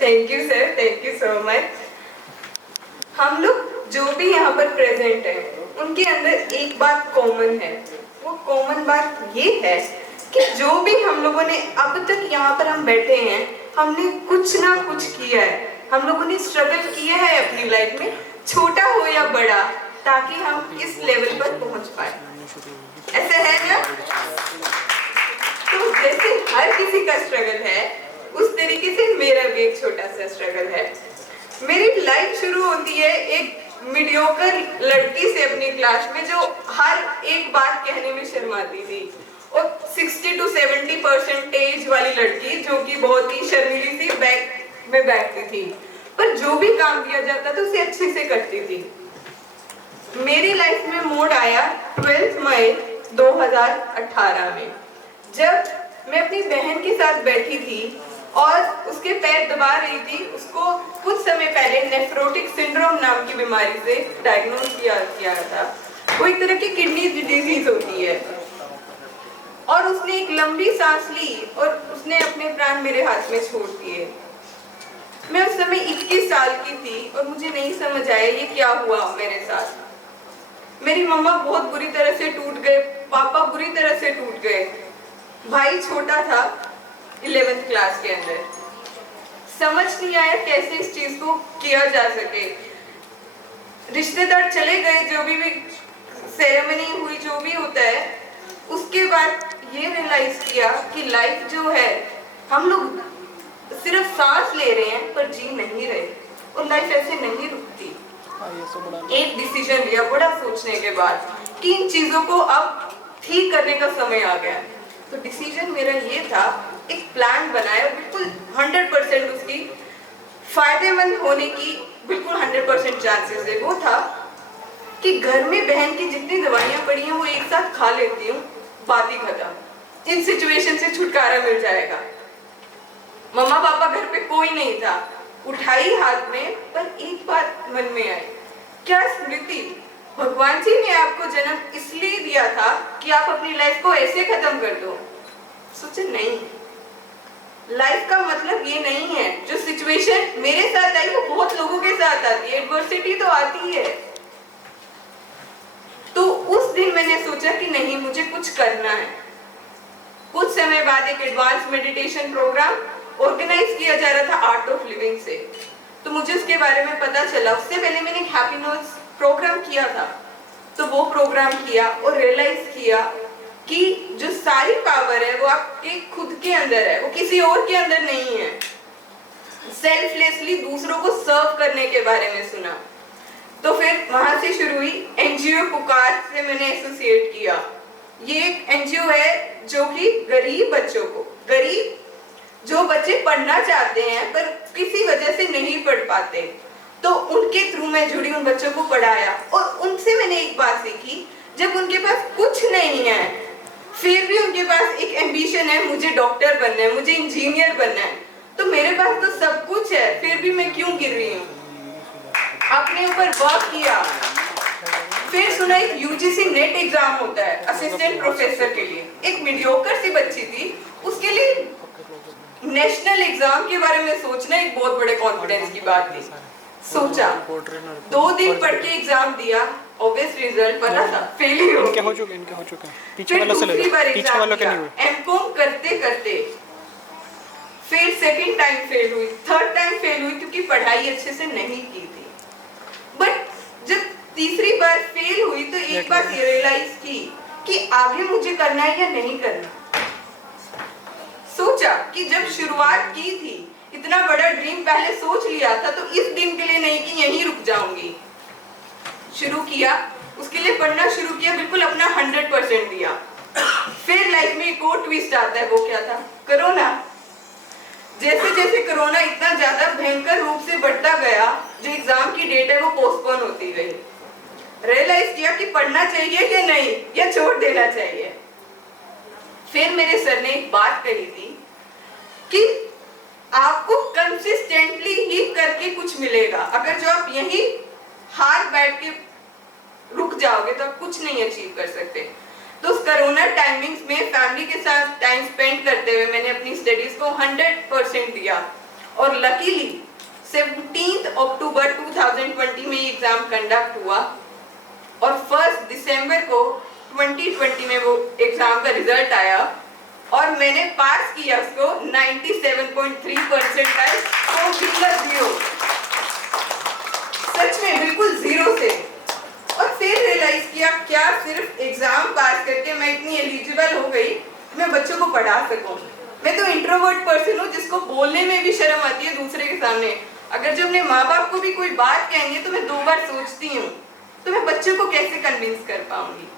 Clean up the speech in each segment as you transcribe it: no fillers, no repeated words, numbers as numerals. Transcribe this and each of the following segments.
Thank you sir, thank you so much. हम लोग जो भी यहाँ पर प्रेजेंट हैं, उनके अंदर एक बात कॉमन है। वो कॉमन बात ये है कि जो भी हम लोगों ने अब तक यहाँ पर हम बैठे हैं, हमने कुछ ना कुछ किया है। हम लोगों ने स्ट्रगल किया है अपनी लाइफ में, छोटा हो या बड़ा, ताकि हम इस लेवल पर पहुँच पाए। ऐसा है ना? तो जैसे हर किसी का स्ट्रगल है, उस तरीके से मेरा भी एक छोटा सा स्ट्रगल है। मेरी लाइफ शुरू होती है एक मीडियोकर लड़की से अपनी क्लास में, जो हर एक बात कहने में शर्माती थी, और 60 to 70% वाली लड़की, जो कि बहुत ही शर्मीली सी बैक में बैठती थी, पर जो भी काम दिया जाता था उसे अच्छे से करती थी। मेरी लाइफ में मोड़ आया 12 मई 2018 में, जब मैं अपनी बहन के साथ बैठी थी और उसके पैर दबा रही थी। उसको कुछ समय पहले नेफ्रोटिक सिंड्रोम नाम की बीमारी से डायग्नोज किया था। वो एक तरह की किडनी डिजीज होती है। और उसने एक लंबी सांस ली और उसने अपने प्राण मेरे हाथ में छोड़ दिए। मैं उस समय 21 साल की थी और मुझे नहीं समझ आया ये क्या हुआ मेरे साथ। मेरी मम्मा बहुत बुरी तरह से टूट गए, पापा बुरी तरह से टूट गए, भाई छोटा था 11th क्लास के अंदर। समझ नहीं आया कैसे इस चीज को किया जा सके। रिश्तेदार चले गए, जो भी सेरेमनी हुई, जो भी होता है, उसके बाद ये रियलाइज किया कि लाइफ जो है, हम लोग सिर्फ सांस ले रहे हैं पर जी नहीं रहे, और लाइफ ऐसे नहीं रुकती। एक डिसीजन लिया बड़ा सोचने के बाद कि इन चीजों को अब ठीक करने का समय आ गया। तो डिसीजन मेरा ये था, एक प्लान बनाया, बिल्कुल 100% उसकी फायदेमंद होने की बिल्कुल 100% चांसेस है। वो था कि घर में बहन की जितनी दवाइयां पड़ी हैं वो एक साथ खा लेती हूँ, बात ही खत्म। इन सिचुएशन से छुटकारा मिल जाएगा। मम्मा पापा घर पे कोई नहीं था, उठाई हाथ में, पर एक बात मन में आई, क्या स्मृति, भगवान जी ने आपको जन्म इसलिए दिया था कि आप अपनी लाइफ को ऐसे खत्म कर दो? सोचे नहीं, लाइफ का मतलब ये नहीं है। जो सिचुएशन मेरे साथ आई वो बहुत लोगों के साथ आती है, एडवर्सिटी तो आती है। तो उस दिन मैंने सोचा कि नहीं, मुझे कुछ करना है। कुछ समय बाद एक एडवांस मेडिटेशन प्रोग्राम ऑर्गेनाइज किया जा रहा था आर्ट ऑफ लिविंग से, तो मुझे उसके बारे में पता चला। उससे पहले मैंने एक हैप्पीनेस प्रोग्राम किया था, तो वो प्रोग्राम किया और रियलाइज किया कि जो सारी पावर है वो आपके खुद के अंदर है, वो किसी और के अंदर नहीं है। सेल्फलेसली दूसरों को सर्व करने के बारे में सुना, तो फिर वहां से शुरू हुई। एनजीओ पुकार से मैंने एसोसिएट किया। ये एक एनजीओ है जो कि गरीब बच्चों को, गरीब जो बच्चे पढ़ना चाहते हैं पर किसी वजह से नहीं पढ़ पाते, तो उनके थ्रू मैं जुड़ी, उन बच्चों को पढ़ाया। और उनसे मैंने एक बात सीखी, जब उनके पास कुछ नहीं है फिर भी उनके पास एक एम्बिशन है, मुझे डॉक्टर बनना है, मुझे इंजीनियर बनना है, तो मेरे पास तो सब कुछ है, फिर भी मैं क्यों गिर रही हूँ? अपने ऊपर वर्क किया। फिर सुना एक यूजीसी नेट एग्जाम होता है असिस्टेंट प्रोफेसर के लिए। एक मीडियोकर सी बच्ची थी, उसके लिए नेशनल एग्जाम के बारे में सोचना एक बहुत बड़े कॉन्फिडेंस की बात थी। सोचा, 2 दिन पढ़ के एग्जाम दिया, ऑब्वियस रिजल्ट बना था, फेल ही हो चुके। पीछे वालों से ले लो, पीछे वालों के नहीं हुए। एमकॉम करते करते फिर सेकंड टाइम फेल हुई, थर्ड टाइम फेल हुई, क्योंकि पढ़ाई अच्छे से नहीं की थी। बट जब तीसरी बार फेल हुई तो एक बात रियलाइज की कि आगे मुझे करना है या नहीं करना। सोचा कि जब शुरुआत की थी, इतना बड़ा ड्रीम पहले सोच लिया था, तो इस दिन के लिए नहीं कि यहीं रुक जाऊंगी। शुरू किया, उसके लिए पढ़ना शुरू किया, बिल्कुल अपना 100% दिया। फिर लाइफ में एक और ट्विस्ट आता है, वो क्या था? कोरोना। जैसे जैसे कोरोना इतना ज्यादा भयंकर रूप से बढ़ता गया, जो एग्जाम की डेट है वो पोस्टपोन होती गई। रियलाइज किया कि पढ़ना चाहिए या नहीं, या छोड़ देना चाहिए। फिर मेरे सर ने एक बात कही थी कि आपको कंसिस्टेंटली ही करके कुछ मिलेगा। अगर जो आप यही हार बैठ के रुक जाओगे तो आप कुछ नहीं अचीव कर सकते। तो उस कोरोना टाइमिंग्स में फैमिली के साथ टाइम स्पेंड करते हुए मैंने अपनी स्टडीज को 100% दिया। और लकीली 17 अक्टूबर 2020 में एग्जाम कंडक्ट हुआ और 1 दिसंबर को 2020 में वो एग्जाम का रिजल्ट आया और मैंने पास किया उसको 97.3% आए, तो जीरो, सच में बिल्कुल जीरो से। और फिर रियलाइज किया क्या सिर्फ एग्जाम पास करके मैं इतनी एलिजिबल हो गई कि मैं बच्चों को पढ़ा सकूं। मैं तो इंट्रोवर्ट पर्सन हूँ जिसको बोलने में भी शर्म आती है दूसरे के सामने। अगर जब अपने माँ बाप को भी कोई बात कहेंगे तो मैं 2 बार सोचती हूँ, तो मैं बच्चों को कैसे कन्विंस कर पाऊंगी।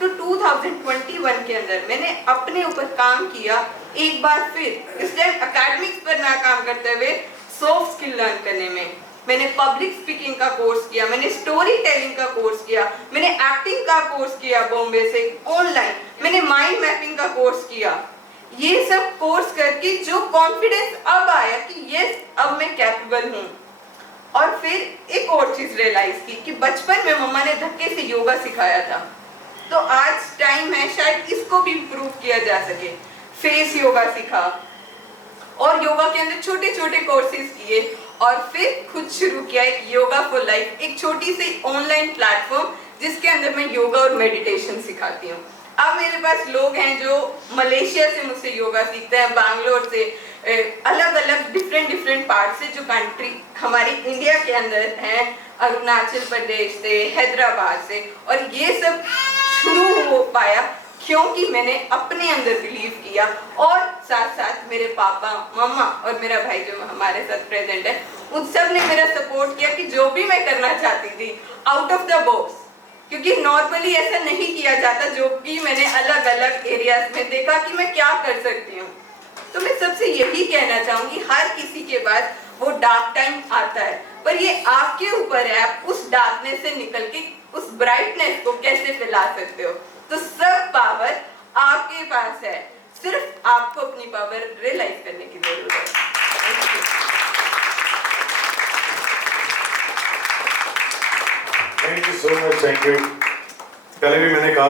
तो 2021 के अंदर मैंने अपने ऊपर काम किया एक बार फिर, इस टाइम एकेडमिक्स पर ना काम करते हुए सॉफ्ट स्किल लर्न करने में। मैंने पब्लिक स्पीकिंग का कोर्स किया, मैंने स्टोरी टेलिंग का कोर्स किया, मैंने एक्टिंग का कोर्स किया बॉम्बे से ऑनलाइन, मैंने माइंड मैपिंग का कोर्स किया। ये सब कोर्स करके जो कॉन्फिडेंस अब आया कि यस अब मैं कैपेबल हूँ। और फिर एक और चीज रियलाइज की कि बचपन में मम्मा ने धक्के से योगा सिखाया था, तो आज टाइम है शायद इसको भी इम्प्रूव किया जा सके। फेस योगा सीखा और योगा के अंदर छोटे छोटे कोर्सेज किए और फिर खुद शुरू किया एक योगा फॉर लाइफ, एक छोटी सी ऑनलाइन प्लेटफॉर्म जिसके अंदर मैं योगा और मेडिटेशन सिखाती हूँ। अब मेरे पास लोग हैं जो मलेशिया से मुझसे योगा सीखते हैं, बैंगलोर से, अलग अलग डिफरेंट पार्ट से जो कंट्री हमारी इंडिया के अंदर हैं, अरुणाचल प्रदेश से, हैदराबाद से। और ये सब शुरू हो पाया क्योंकि मैंने अपने अंदर बिलीव किया और साथ साथ मेरे पापा, मम्मा और मेरा भाई जो हमारे साथ प्रेजेंट है, उन सब ने मेरा सपोर्ट किया कि जो भी मैं करना चाहती थी आउट ऑफ द बॉक्स, क्योंकि नॉर्मली ऐसा नहीं किया जाता, जो कि मैंने अलग अलग एरियाज में देखा कि मैं क्या कर सकती हूँ। तो मैं सबसे यही कहना चाहूंगी, हर किसी के पास वो डार्क टाइम आता है, पर ये आपके ऊपर है, आप उस डार्कनेस से निकल के उस ब्राइटनेस को कैसे फैला सकते हो। तो सब पावर आपके पास है, सिर्फ आपको अपनी पावर रियलाइज करने की जरूरत है। Thank you so much, thank you. पहले भी मैंने कहा